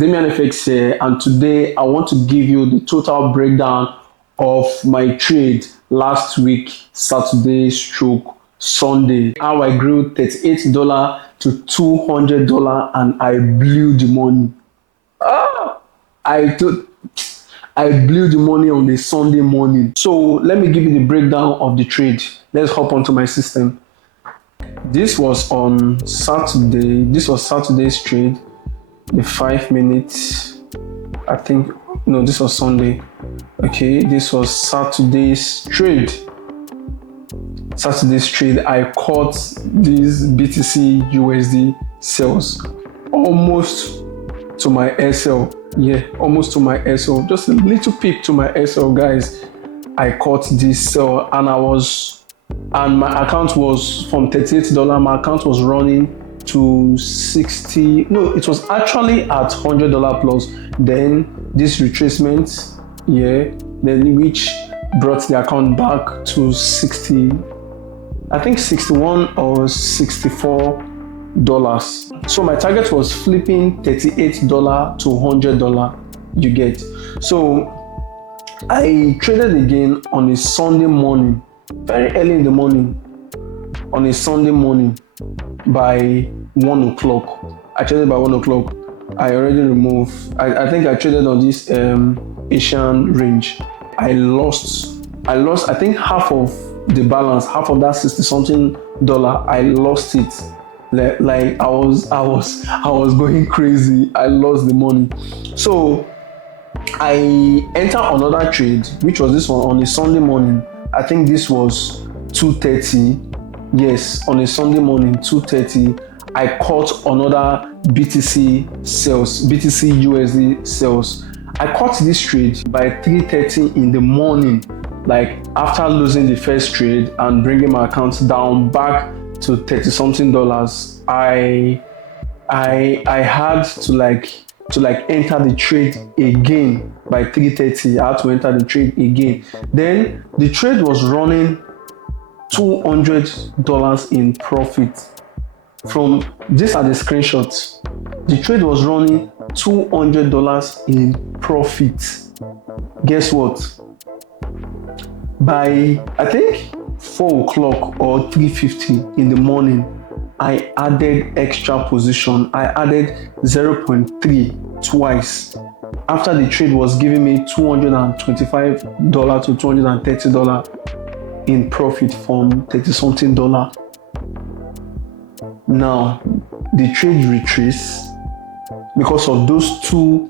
Damian FX here, and today I want to give you the total breakdown of my trade last week, Saturday stroke Sunday. How I grew $38 to $200 and I blew the money. I blew the money on a Sunday morning. So let me give you the breakdown of the trade. Let's hop onto my system. This was on Saturday. This was Saturday's trade. The 5 minutes, I think, no, this was Sunday. Okay, this was Saturday's trade. I caught these BTC USD sales almost to my SL. Yeah, almost to my SL. Just a little peep to my SL, guys. I caught this sell and my account was from $38. My account was running to 60. No, it was actually at $100 plus. Then this retracement, yeah, then which brought the account back to 60, I think 61 or 64 dollars. So my target was flipping $38 to $100, you get. So I traded again on a Sunday morning, very early in the morning, on a Sunday morning by 1 o'clock. I traded by 1 o'clock. I already removed, I think I traded on this Asian range. I lost I think half of the balance, half of that 60 something dollar. I lost it. Like I was going crazy. I lost the money. So I entered another trade, which was this one on a Sunday morning. I think this was 2:30. Yes, on a Sunday morning, 2:30. I caught another BTC USD sales. I caught this trade by 3:30 in the morning, like after losing the first trade and bringing my account down back to 30 something dollars. I had to enter the trade again by 3:30. I had to enter the trade again. Then the trade was running $200 in profit. From these are the screenshots. The trade was running $200 in profit. Guess what? By I think 4 o'clock or 3:50 in the morning, I added extra position. I added 0.3 twice. After the trade was giving me $225 to $230 in profit from 30 something dollar. Now the trade retraced because of those two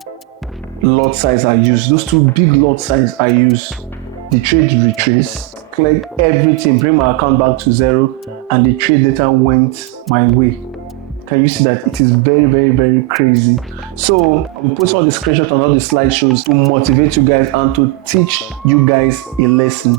lot size I used, those two big lot size I used. The trade retraced, cleared everything, bring my account back to zero, and the trade later went my way. Can you see that? It is very, very, very crazy. So I will post all the screenshots and all the slideshows to motivate you guys and to teach you guys a lesson.